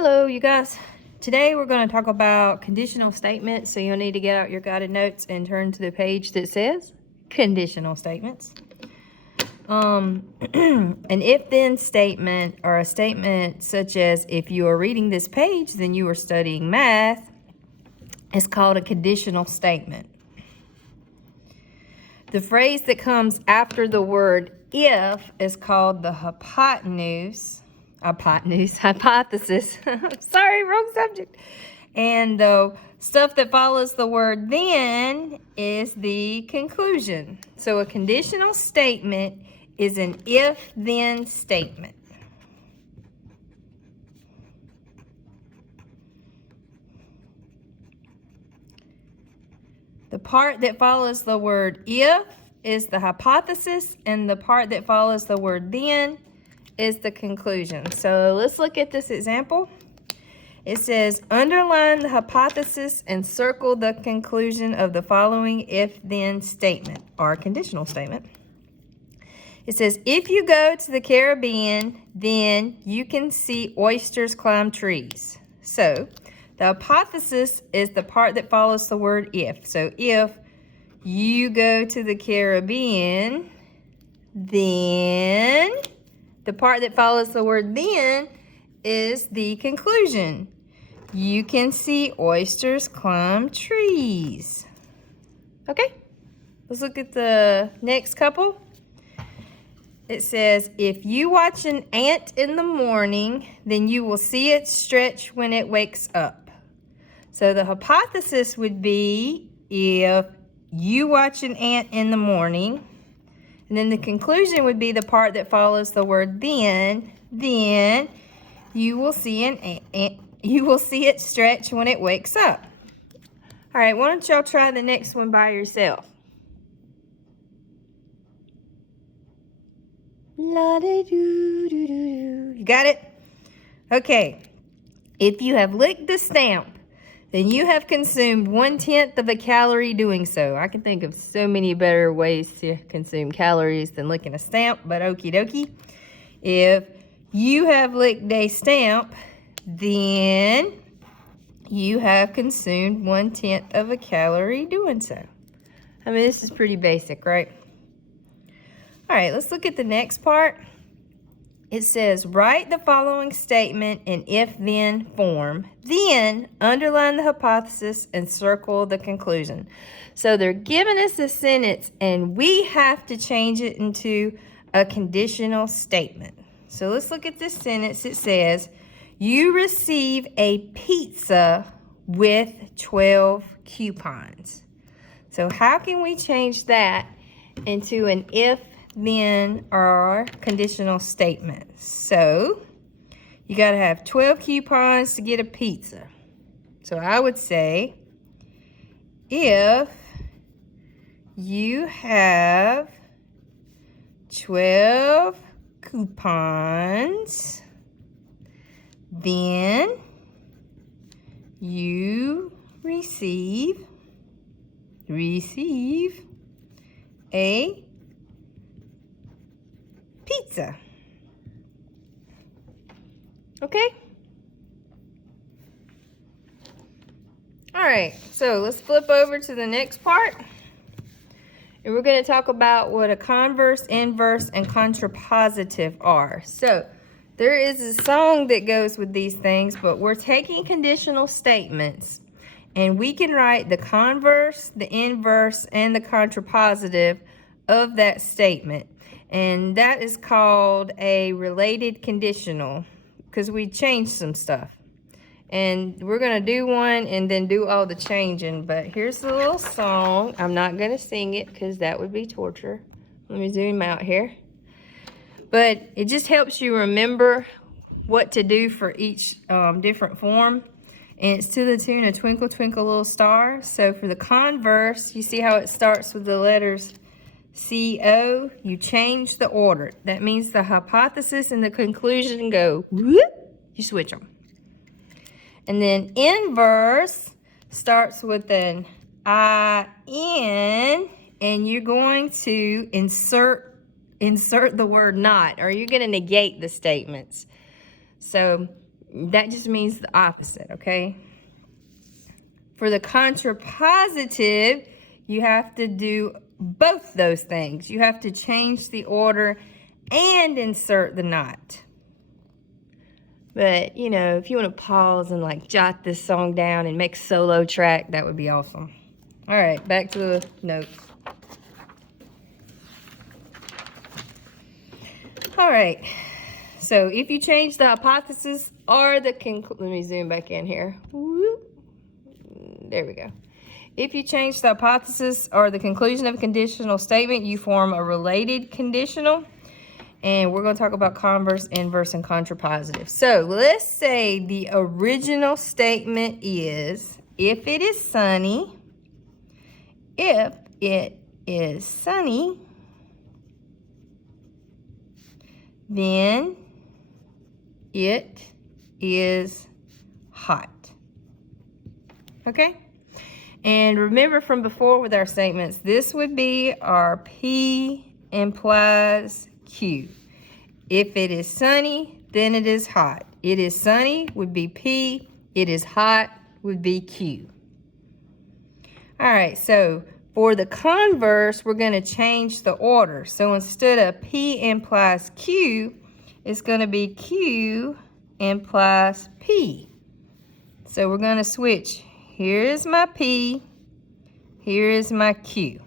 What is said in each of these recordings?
Hello, you guys. Today we're going to talk about conditional statements. So you'll need to get out your guided notes and turn to the page that says conditional statements. An if-then statement, or a statement such as if you are reading this page, then you are studying math, is called a conditional statement. The phrase that comes after the word if is called the hypothesis. Sorry, wrong subject. And the stuff that follows the word then is the conclusion. So a conditional statement is an if-then statement. The part that follows the word if is the hypothesis, and the part that follows the word then is the conclusion. So let's look at this example. It says, underline the hypothesis and circle the conclusion of the following if-then statement, or conditional statement. It says, if you go to the Caribbean, then you can see oysters climb trees. So the hypothesis is the part that follows the word if. So if you go to the Caribbean, then the part that follows the word then is the conclusion. You can see oysters climb trees. Okay, let's look at the next couple. It says, if you watch an ant in the morning, then you will see it stretch when it wakes up. So the hypothesis would be if you watch an ant in the morning, and then the conclusion would be the part that follows the word then you will see it stretch when it wakes up. All right, why don't y'all try the next one by yourself? La-da-doo-doo-doo-doo. You got it? Okay. If you have licked the stamp, then you have consumed 1/10 of a calorie doing so. I can think of so many better ways to consume calories than licking a stamp, but okie dokie. If you have licked a stamp, then you have consumed 1/10 of a calorie doing so. I mean, this is pretty basic, right? All right, let's look at the next part. It says, write the following statement in if-then form, then underline the hypothesis and circle the conclusion. So they're giving us a sentence and we have to change it into a conditional statement. So let's look at this sentence. It says, you receive a pizza with 12 coupons. So how can we change that into an if-then or conditional statement? So you got to have 12 coupons to get a pizza. So I would say, if you have 12 coupons, then you receive a pizza. Okay? All right, so let's flip over to the next part. And we're going to talk about what a converse, inverse, and contrapositive are. So there is a song that goes with these things, but we're taking conditional statements and we can write the converse, the inverse, and the contrapositive of that statement. And that is called a related conditional because we changed some stuff. And we're going to do one and then do all the changing. But here's the little song. I'm not going to sing it because that would be torture. Let me zoom out here. But it just helps you remember what to do for each different form. And it's to the tune of Twinkle, Twinkle, Little Star. So for the converse, you see how it starts with the letters C-O? You change the order. That means the hypothesis and the conclusion go whoop. You switch them. And then inverse starts with an I-N, and you're going to insert the word not, or you're going to negate the statements. So That just means the opposite, okay? For the contrapositive, you have to do both those things. You have to change the order and insert the not. But, you know, if you want to pause and like jot this song down and make a solo track, that would be awesome. All right, back to the notes. All right, so if you change the hypothesis or the let me zoom back in here. Whoop. There we go. If you change the hypothesis or the conclusion of a conditional statement, you form a related conditional. And we're going to talk about converse, inverse, and contrapositive. So let's say the original statement is, if it is sunny, then it is hot. Okay? And remember from before with our statements, this would be our P implies Q. If it is sunny, then it is hot. It is sunny would be P. It is hot would be Q. All right, so for the converse, we're going to change the order. So instead of P implies Q, it's going to be Q implies P. So we're going to switch. Here is my P. Here is my Q.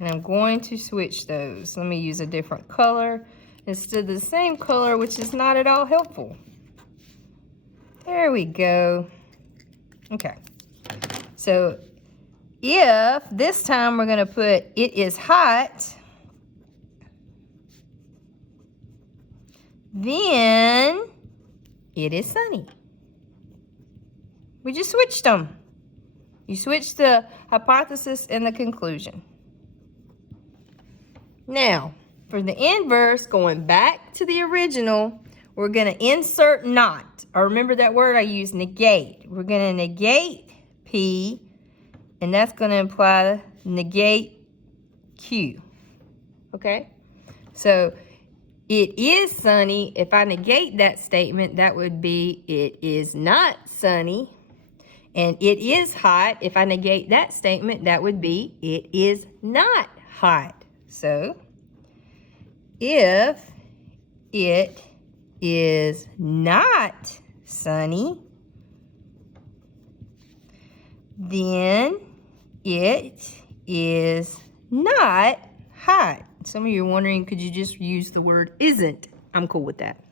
And I'm going to switch those. Let me use a different color instead of the same color, which is not at all helpful. There we go. Okay. So if this time we're going to put it is hot, then it is sunny. We just switched them. You switched the hypothesis and the conclusion. Now, for the inverse, going back to the original, we're going to insert not. Or remember that word I used, negate. We're going to negate P, and that's going to imply negate Q. Okay? So, it is sunny. If I negate that statement, that would be it is not sunny. And it is hot. If I negate that statement, that would be it is not hot. So, if it is not sunny, then it is not hot. Some of you are wondering, could you just use the word isn't? I'm cool with that.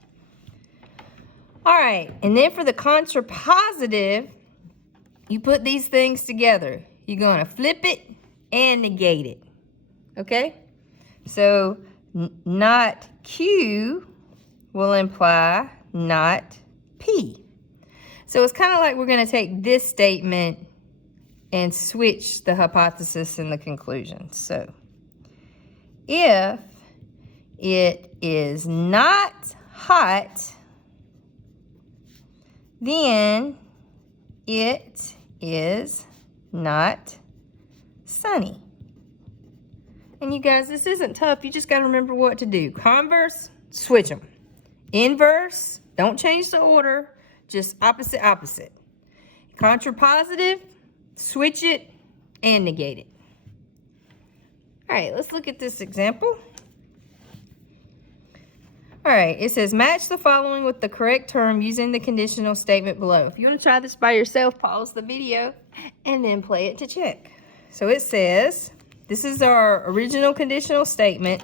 All right, and then for the contrapositive, you put these things together. You're going to flip it and negate it. Okay? So, not Q will imply not P. So, it's kind of like we're going to take this statement and switch the hypothesis and the conclusion. So, if it is not hot, then it is not sunny. And you guys, this isn't tough. You just got to remember what to do. Converse, switch them. Inverse, don't change the order. Just opposite, opposite. Contrapositive, switch it and negate it. All right, let's look at this example. All right, it says match the following with the correct term using the conditional statement below. If you want to try this by yourself, pause the video and then play it to check. So it says, this is our original conditional statement.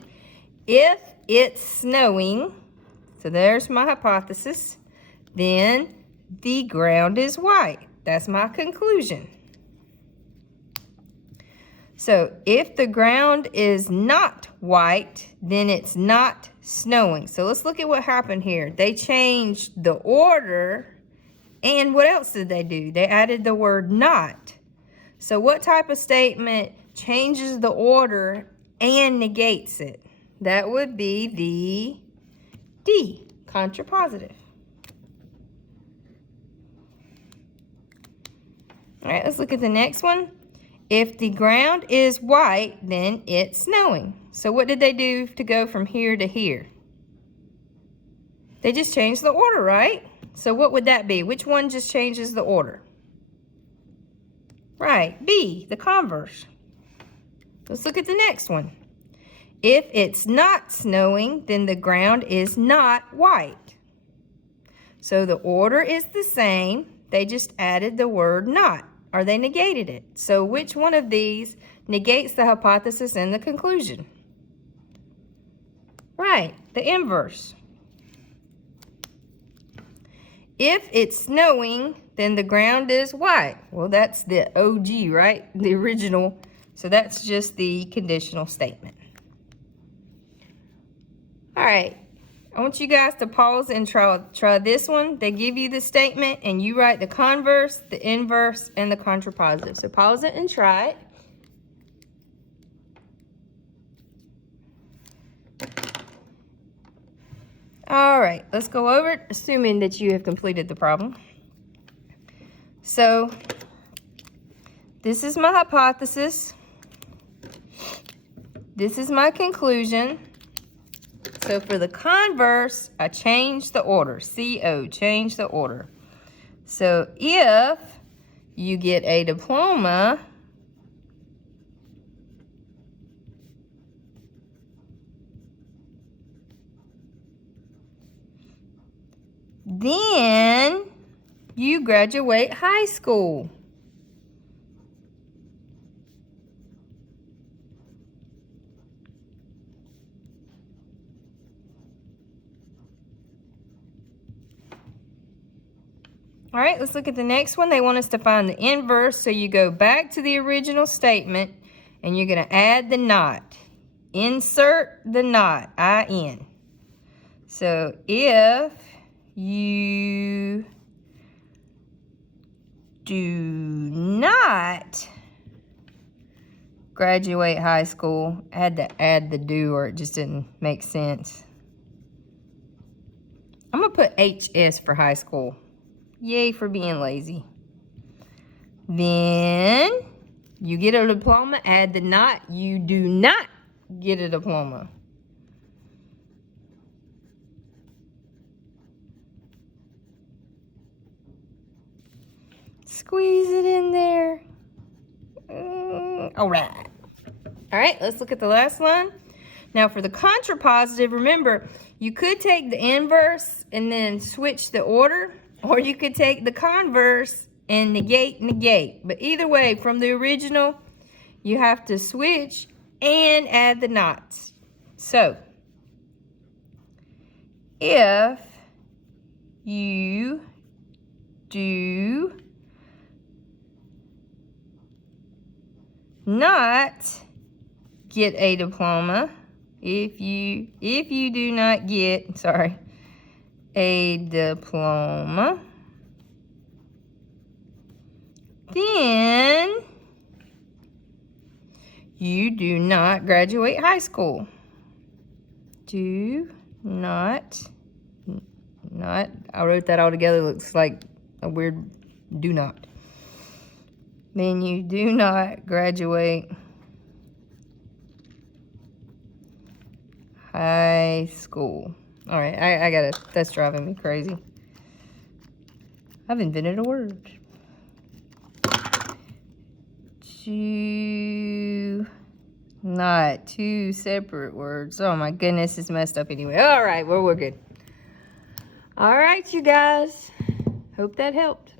If it's snowing, so there's my hypothesis, then the ground is white. That's my conclusion. So if the ground is not white, then it's not snowing. So let's look at what happened here. They changed the order, and what else did they do? They added the word not. So what type of statement changes the order and negates it? That would be the D, contrapositive. All right, let's look at the next one. If the ground is white, then it's snowing. So what did they do to go from here to here? They just changed the order, right? So what would that be? Which one just changes the order? Right, B, the converse. Let's look at the next one. If it's not snowing, then the ground is not white. So the order is the same. They just added the word not, or they negated it. So which one of these negates the hypothesis and the conclusion? Right, the inverse. If it's snowing, then the ground is white. Well, that's the OG, right? The original. So that's just the conditional statement. All right, I want you guys to pause and try this one. They give you the statement and you write the converse, the inverse, and the contrapositive. So pause it and try it. All right, let's go over it, assuming that you have completed the problem. So this is my hypothesis. This is my conclusion. So for the converse, I changed the order. CO, change the order. So if you get a diploma, then you graduate high school. All right, let's look at the next one. They want us to find the inverse, so you go back to the original statement and you're going to add the not. Insert the not, IN. So if you do not graduate high school, I had to add the do or it just didn't make sense. I'm going to put HS for high school. Yay for being lazy. Then you get a diploma, add the not. You do not get a diploma. Squeeze it in there. All right. All right, let's look at the last line. Now for the contrapositive, remember, you could take the inverse and then switch the order, or you could take the converse and negate. But either way, from the original, you have to switch and add the nots. So, if you do not get a diploma, if you do not get, a diploma, then you do not graduate high school. Do not, I wrote that all together, looks like a weird do not. Then you do not graduate high school. All right, I gotta, that's driving me crazy. I've invented a word. Not two separate words. Oh my goodness, it's messed up anyway. All right, well, we're good. All right, you guys. Hope that helped.